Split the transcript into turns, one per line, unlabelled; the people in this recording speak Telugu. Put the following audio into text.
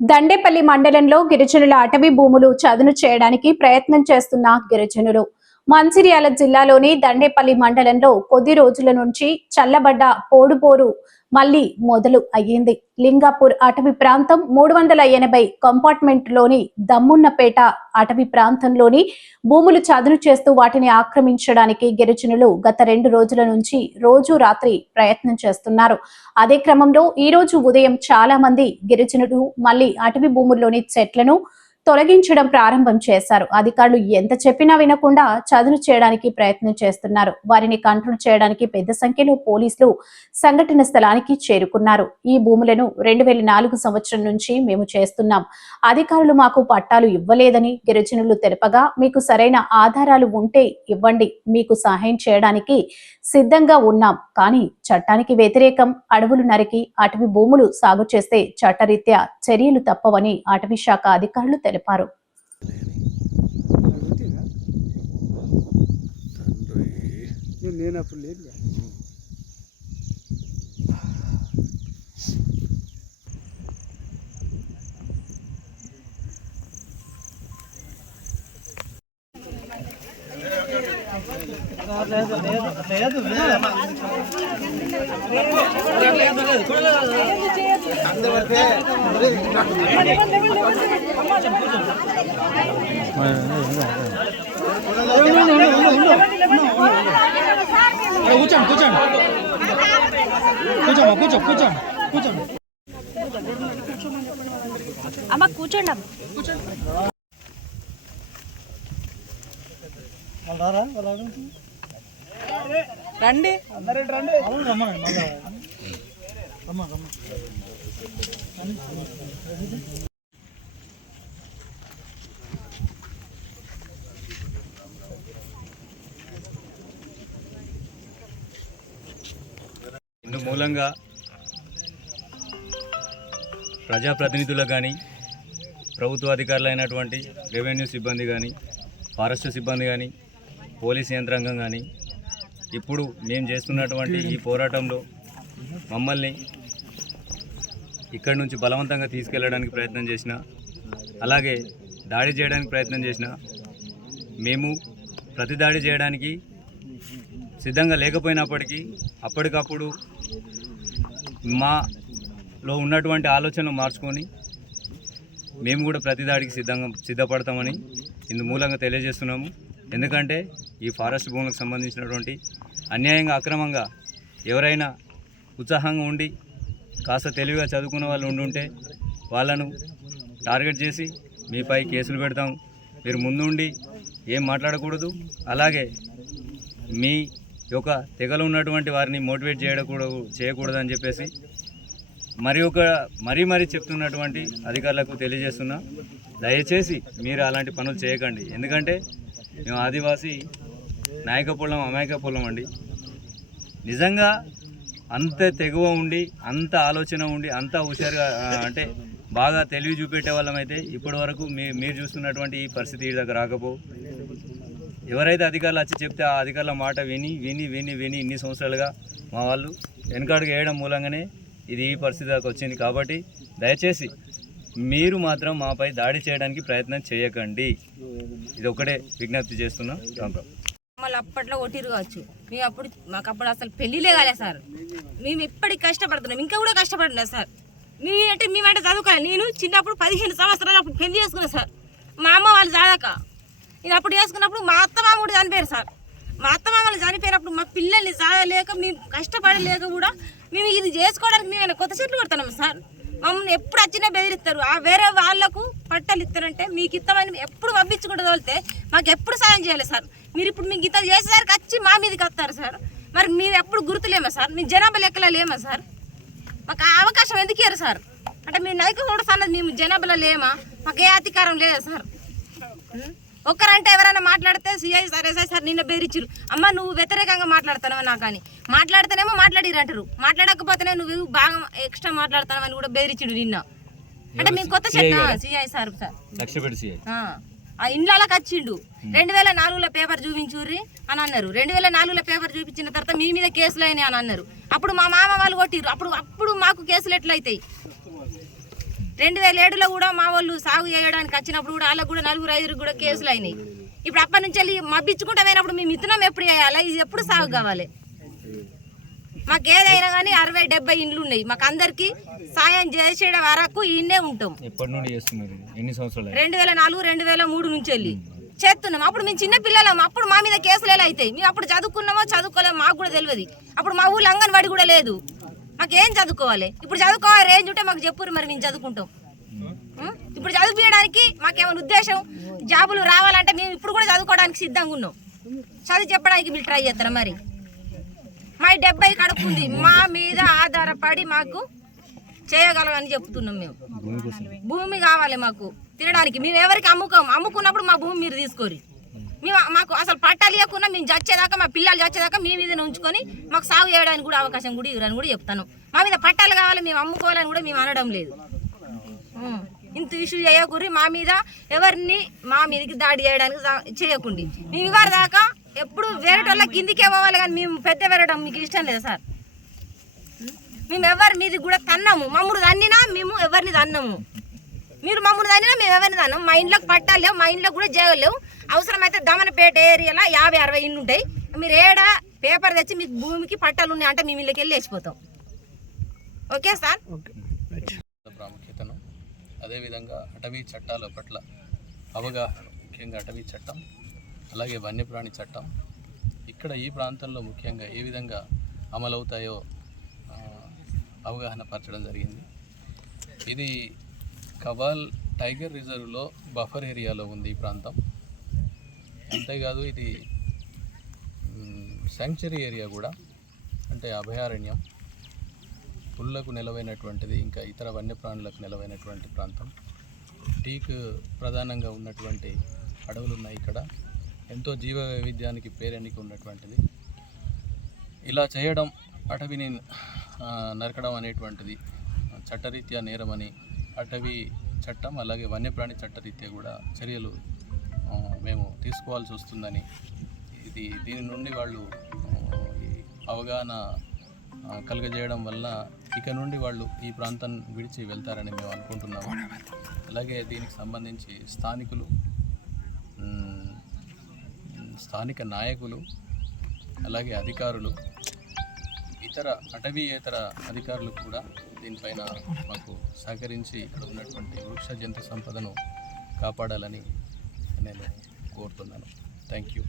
దండేపల్లి మండలంలో గిరిజనుల అటవీ భూములు చదును చేయడానికి ప్రయత్నం చేస్తున్న గిరిజనులు. మంచిర్యాల జిల్లాలోని దండేపల్లి మండలంలో కొద్ది రోజుల నుంచి చల్లబడ్డ పోడుపోరు మళ్ళీ మొదలు అయ్యింది. లింగాపూర్ అటవీ ప్రాంతం మూడు వందల ఎనభై కంపార్ట్మెంట్లోని దమ్మున్నపేట అటవీ ప్రాంతంలోని భూములు చదును చేస్తూ వాటిని ఆక్రమించడానికి గిరిజనులు గత రెండు రోజుల నుంచి రోజు రాత్రి ప్రయత్నం చేస్తున్నారు. అదే క్రమంలో ఈ రోజు ఉదయం చాలా మంది గిరిజనులు మళ్ళీ అటవీ భూముల్లోని చెట్లను తొలగించడం ప్రారంభం చేశారు. అధికారులు ఎంత చెప్పినా వినకుండా చదును చేయడానికి ప్రయత్నం చేస్తున్నారు. వారిని కంట్రోల్ చేయడానికి పెద్ద సంఖ్యలో పోలీసులు సంఘటన స్థలానికి చేరుకున్నారు. ఈ భూములను రెండు వేల నాలుగు సంవత్సరం నుంచి మేము చేస్తున్నాం. అధికారులు మాకు పట్టాలు ఇవ్వలేదని గిరిజనులు తెలపగా మీకు సరైన ఆధారాలు ఉంటే ఇవ్వండి. మీకు సహాయం చేయడానికి సిద్ధంగా ఉన్నాం. కానీ చట్టానికి వ్యతిరేకం. అడవులు నరికి అటవీ భూములు సాగు చేస్తే చట్టరీత్యా చర్యలు తప్పవని అటవీ శాఖ అధికారులు తెలిపారు.
నేను లేదు లేదు లేదు. కూర్చోండి కూర్చోండి కూర్చోమ్మా కూర్చో కూర్చోండి కూర్చోండి
అమ్మ కూర్చోండి అమ్మ? రండి.
రండి
ఇందు మూలంగా ప్రజాప్రతినిధులకు కానీ ప్రభుత్వ అధికారులైనటువంటి రెవెన్యూ సిబ్బంది కానీ ఫారెస్ట్ సిబ్బంది కానీ పోలీస్ యంత్రాంగం కానీ ఇప్పుడు మేము చేస్తున్నటువంటి ఈ పోరాటంలో మమ్మల్ని ఇక్కడి నుంచి బలవంతంగా తీసుకెళ్ళడానికి ప్రయత్నం చేసిన అలాగే దాడి చేయడానికి ప్రయత్నం చేసిన మేము ప్రతి దాడి చేయడానికి సిద్ధంగా లేకపోయినప్పటికీ అప్పటికప్పుడు మాలో ఉన్నటువంటి ఆలోచనలు మార్చుకొని మేము కూడా ప్రతి దాడికి సిద్ధంగా సిద్ధపడతామని ఇందు మూలంగా తెలియజేస్తున్నాము. ఎందుకంటే ఈ ఫారెస్ట్ భూములకు సంబంధించినటువంటి అన్యాయంగా అక్రమంగా ఎవరైనా ఉత్సాహంగా ఉండి కాస్త తెలివిగా చదువుకున్న వాళ్ళు ఉండుంటే వాళ్ళను టార్గెట్ చేసి మీపై కేసులు పెడతాం. మీరు ముందుండి ఏం మాట్లాడకూడదు. అలాగే మీ యొక్క తెగలో ఉన్నటువంటి వారిని మోటివేట్ చేయకూడదు చేయకూడదని చెప్పేసి మరి ఒక మరీ మరీ చెప్తున్నటువంటి అధికారులకు తెలియజేస్తున్నా. దయచేసి మీరు అలాంటి పనులు చేయకండి. ఎందుకంటే మేము ఆదివాసీ నాయక పొలం అమాయక పొలం అండి. నిజంగా అంత తెగువ ఉండి అంత ఆలోచన ఉండి అంత హుషారుగా అంటే బాగా తెలివి చూపెట్టే వాళ్ళం అయితే ఇప్పటి వరకు మీ మీరు చూస్తున్నటువంటి ఈ పరిస్థితి దగ్గర రాకపో. ఎవరైతే అధికారులు వచ్చి చెప్తే ఆ అధికారుల మాట విని విని విని విని ఇన్ని సంవత్సరాలుగా మా వాళ్ళు వెనకాడుకు వేయడం మూలంగానే ఇది ఈ పరిస్థితి దాకా వచ్చింది కాబట్టి దయచేసి మీరు మాత్రం మాపై దాడి చేయడానికి ప్రయత్నం చేయకండి. ఇది ఒకటే విజ్ఞప్తి చేస్తున్నాం రాంప్రభు
వాళ్ళు అప్పట్లో కొట్టిరు కావచ్చు. మేము అప్పుడు మాకు అప్పుడు అసలు పెళ్ళిలే కాలే సార్. మేము ఇప్పటికి కష్టపడుతున్నాం. ఇంకా కూడా కష్టపడుతున్నాం సార్. మీ అంటే మేమంటే చదువుకోవాలి నేను చిన్నప్పుడు పదిహేను సంవత్సరాలు అప్పుడు పెళ్ళి చేసుకున్నా సార్. మా అమ్మ వాళ్ళు చదవక. నేను అప్పుడు చేసుకున్నప్పుడు మా అత్త మామ కూడా చనిపోయారు సార్. మా అత్త మామలు చనిపోయినప్పుడు మా పిల్లల్ని చదవలేక మేము కష్టపడలేక కూడా మేము ఇది చేసుకోవడానికి మేము కొత్త చెట్లు కొడుతున్నాం సార్? మమ్మల్ని ఎప్పుడు వచ్చినా బెదిరిస్తారు. ఆ వేరే వాళ్ళకు పట్టలు ఇస్తారంటే మీకు ఇస్తామని ఎప్పుడు పంపించుకుంటూ తోలితే మాకు ఎప్పుడు సాయం చేయాలి సార్? మీరు ఇప్పుడు మీకు ఇంత చేసేసరికి వచ్చి మా మీదకి వస్తారు సార్. మరి మీరు ఎప్పుడు గుర్తులేమా సార్? మీ జనాభా లెక్కలో లేమా సార్? మాకు ఆ అవకాశం ఎందుకు ఇయ్యరు సార్? అంటే మీరు నైక కూడా అన్నది మేము జనాభాలో లేమా? మాకు ఏ అధికారం లేదా సార్? ఒక్కరంటే ఎవరైనా మాట్లాడితే సిఐ సార్ ఎస్ఐ సార్ నిన్న బెదిరించారు అమ్మ నువ్వు వ్యతిరేకంగా మాట్లాడుతున్నావు నాకు కానీ మాట్లాడితేనేమో మాట్లాడిరు అంటారు. మాట్లాడకపోతేనే నువ్వు బాగా ఎక్స్ట్రా మాట్లాడుతున్నావు అని కూడా బెదిరించుడు నిన్న. అంటే మేము కొత్త చెట్టు సిఐ సార్ సార్? ఆ. ఇండ్లకి వచ్చిండు. రెండు వేల నాలుగులో పేపర్ చూపించుర్రి అని అన్నారు. రెండు వేల నాలుగులో పేపర్ చూపించిన తర్వాత మీ మీద కేసులు అయినాయి అని అన్నారు. అప్పుడు మా మామ వాళ్ళు కొట్టిర్రు. అప్పుడు అప్పుడు మాకు కేసులు ఎట్లయితాయి? రెండు వేల ఏడులో కూడా మా వాళ్ళు సాగు చేయడానికి వచ్చినప్పుడు కూడా వాళ్ళకు కూడా నలుగురు ఐదుగురు కూడా కేసులు అయినాయి. ఇప్పుడు అప్పటి నుంచి వెళ్ళి మబ్బించుకుంటా పోయినప్పుడు మేము ఇత్తనం ఎప్పుడు చేయాలి ఇది ఎప్పుడు సాగు కావాలి? మాకు ఏదైనా కానీ అరవై డెబ్బై ఇండ్లు ఉన్నాయి. మాకు అందరికి సాయం చేసే వరకు ఇన్నే ఉంటాం.
ఎప్పటి నుండి చేస్తున్నారు? ఇది? ఎన్ని సంవత్సరాలు అయ్యాయి?
రెండు వేల నాలుగు రెండు వేల మూడు నుంచి వెళ్ళి చేస్తున్నాం. అప్పుడు మేము చిన్న పిల్లలం. అప్పుడు మా మీద కేసులు ఎలా అవుతాయి? మేము అప్పుడు చదువుకున్నామో చదువుకోలేమో మాకు కూడా తెలియదు. అప్పుడు మా ఊళ్ళో అంగన్వాడి కూడా లేదు. మాకేం చదువుకోవాలి? ఇప్పుడు చదువుకోవాలి రేంజ్ ఉంటే మాకు చెప్పురు మరి మేము చదువుకుంటాం? ఇప్పుడు చదివించడానికి మాకేమైనా ఉద్దేశం? జాబులు రావాలంటే మేము ఇప్పుడు కూడా చదువుకోవడానికి సిద్ధంగా ఉన్నాం. చదివి చెప్పడానికి మీరు ట్రై చేస్తారా మరి? డెబ్బై కడుపు ఉంది మా మీద ఆధారపడి మాకు చేయగలమని చెప్తున్నాం మేము.
భూమి
కావాలి మాకు తినడానికి. మేము ఎవరికి అమ్ముకోం. అమ్ముకున్నప్పుడు మా భూమి మీరు తీసుకోరి. మేము మాకు అసలు పట్టాలు ఇవ్వకుండా మేము చచ్చేదాకా మా పిల్లలు చచ్చేదాకా మీ మీద ఉంచుకొని మాకు సాగు చేయడానికి కూడా అవకాశం కూడా ఇవ్వరని కూడా చెప్తాను మా మీద పట్టాలు కావాలి మేము అమ్ముకోవాలని కూడా మేము అనడం లేదు. ఇంత ఇష్యూ చేయకూరి మా మీద ఎవరిని మా మీదకి దాడి చేయడానికి చేయకుండా చేయకుండి. మేము ఇవ్వరు దాకా ఎప్పుడు వేరేటోళ్ళ కిందికే పోవాలి కానీ మేము పెద్ద వేరడం మీకు ఇష్టం లేదు సార్. మేము ఎవరి మీది కూడా తన్నాము. మమ్మల్ని తన్నినా మేము ఎవరిని తన్నాము. మీరు మమ్మల్ని తన్నినా మేము ఎవరిని తన్నాం మా ఇంట్లోకి పట్టాలు లేవు మా ఇంట్లో కూడా జగలు లేవు. అవసరమైతే దమనపేట ఏరియాలో యాభై అరవై ఇండ్లు ఉంటాయి. మీరు ఏడ పేపర్ తెచ్చి మీకు భూమికి పట్టాలు ఉన్నాయి అంటే మేము ఇళ్ళకి వెళ్ళి వేసిపోతాం. Okay sir?
ప్రాముఖ్యతను అదేవిధంగా అటవీ చట్టాల పట్ల అవగాహన ముఖ్యంగా అటవీ చట్టం. అలాగే వన్యప్రాణి చట్టం. ఇక్కడ ఈ ప్రాంతంలో ముఖ్యంగా ఏ విధంగా అమలవుతాయో అవగాహన పరచడం జరిగింది. ఇది కవాల్ టైగర్ రిజర్వ్లో బఫర్ ఏరియాలో ఉంది ఈ ప్రాంతం. అంతేకాదు ఇది శాంక్చరీ ఏరియా కూడా అంటే అభయారణ్యం. పుల్లకు నిలవైనటువంటిది ఇంకా ఇతర వన్యప్రాణులకు నిలవైనటువంటి ప్రాంతం. టీక్ ప్రధానంగా ఉన్నటువంటి అడవులు ఉన్నాయి ఇక్కడ. ఎంతో జీవ వైవిధ్యానికి పేరెన్నిక ఉన్నటువంటిది. ఇలా చేయడం అటవీని నరకడం అనేటువంటిది చట్టరీత్యా నేరమని అటవీ చట్టం అలాగే వన్యప్రాణి చట్టరీత్యా కూడా చర్యలు మేము తీసుకోవాల్సి వస్తుందని ఇది దీని నుండి వాళ్ళు అవగాహన కలుగజేయడం వల్ల ఇక నుండి వాళ్ళు ఈ ప్రాంతం విడిచి వెళ్తారని మేము అనుకుంటున్నాము. అలాగే దీనికి సంబంధించి స్థానికులు స్థానిక నాయకులు అలాగే అధికారులు ఇతర అటవీయేతర అధికారులు కూడా దీనిపైన మాకు సహకరించి ఇక్కడ ఉన్నటువంటి వృక్ష జంతు సంపదను కాపాడాలని నేను కోరుతున్నాను. Thank you